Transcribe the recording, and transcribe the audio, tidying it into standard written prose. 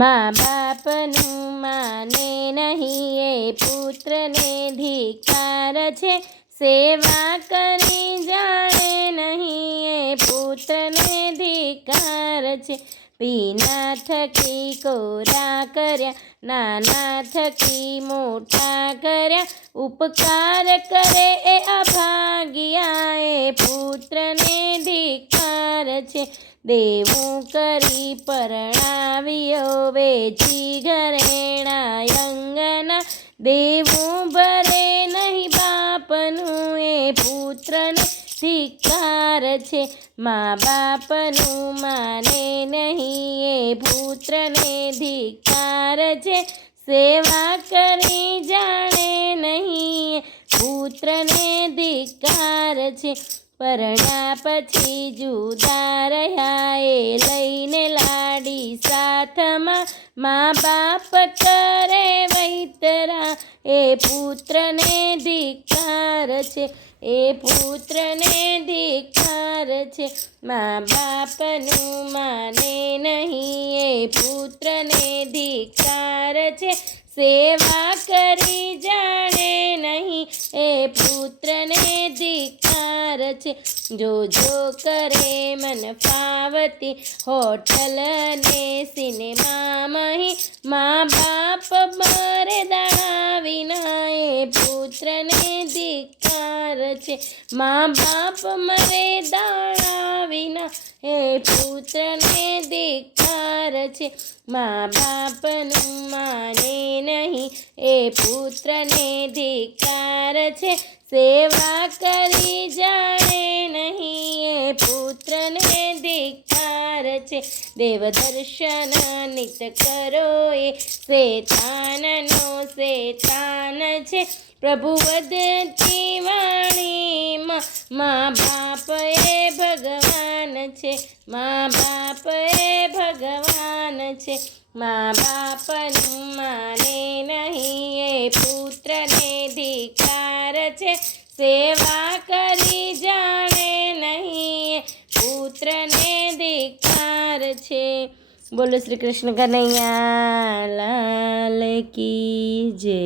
મા બાપનું માને નહીં એ પુત્રને ધિક્કાર છે, સેવા કરી જાણે નહીં એ પુત્રને ધિક્કાર છે। પીના થકી કોરા કર્યા, નાના થકી મોટા કર્યા, ઉપકાર કરે એ અભાગ્યા એ પુત્રને ધિક્કાર છે। દેવું કરી પરણાવ્યો વેચી ઘરેણા અંગના, દેવું ભરે નહીં બાપનું એ પુત્રને ધિક્કાર છે। મા બાપનું માને નહીં એ પુત્રને ધિક્કાર છે, સેવા કરી જાણે નહીં એ પુત્રને ધિક્કાર છે। પરણ્યા પછી જુદા રહ્યા એ લઈને લાડી સાથમાં, મા બાપ કરે વૈતરા એ પુત્રને ધિક્કાર છે, એ પુત્રને ધિક્કાર છે। મા બાપનું માને નહીં એ પુત્રને ધિક્કાર છે, સેવા કરી જાણે નહીં એ પુત્રને ધિક્કાર છે। જો કરે મન ફાવતી હોટલ ને સિનેમામાં, મા બાપ મારે દાણા વિના એ પુત્રને ધિક્કાર છે। મા બાપ મરે દાણા વિના એ પુત્રને ધિક્કાર છે। મા બાપનું માને નહીં એ પુત્રને ધિક્કાર છે, સેવા કરી જાણે નહીં એ પુત્રને ધિક્કાર છે। દેવ દર્શન નિત કરો એ શેતાનનો શેતાન છે, પ્રભુ વધતી વાણીમાં મા બાપ એ ભગવાન છે, મા બાપ એ ભગવાન છે। મા બાપનું માને નહીં એ પુત્રને ધિક્કાર છે, સેવા કરી જાણે નહીં એ પુત્રને ધિક્કાર છે। બોલો શ્રી કૃષ્ણ કનૈયા લાલ કી જય।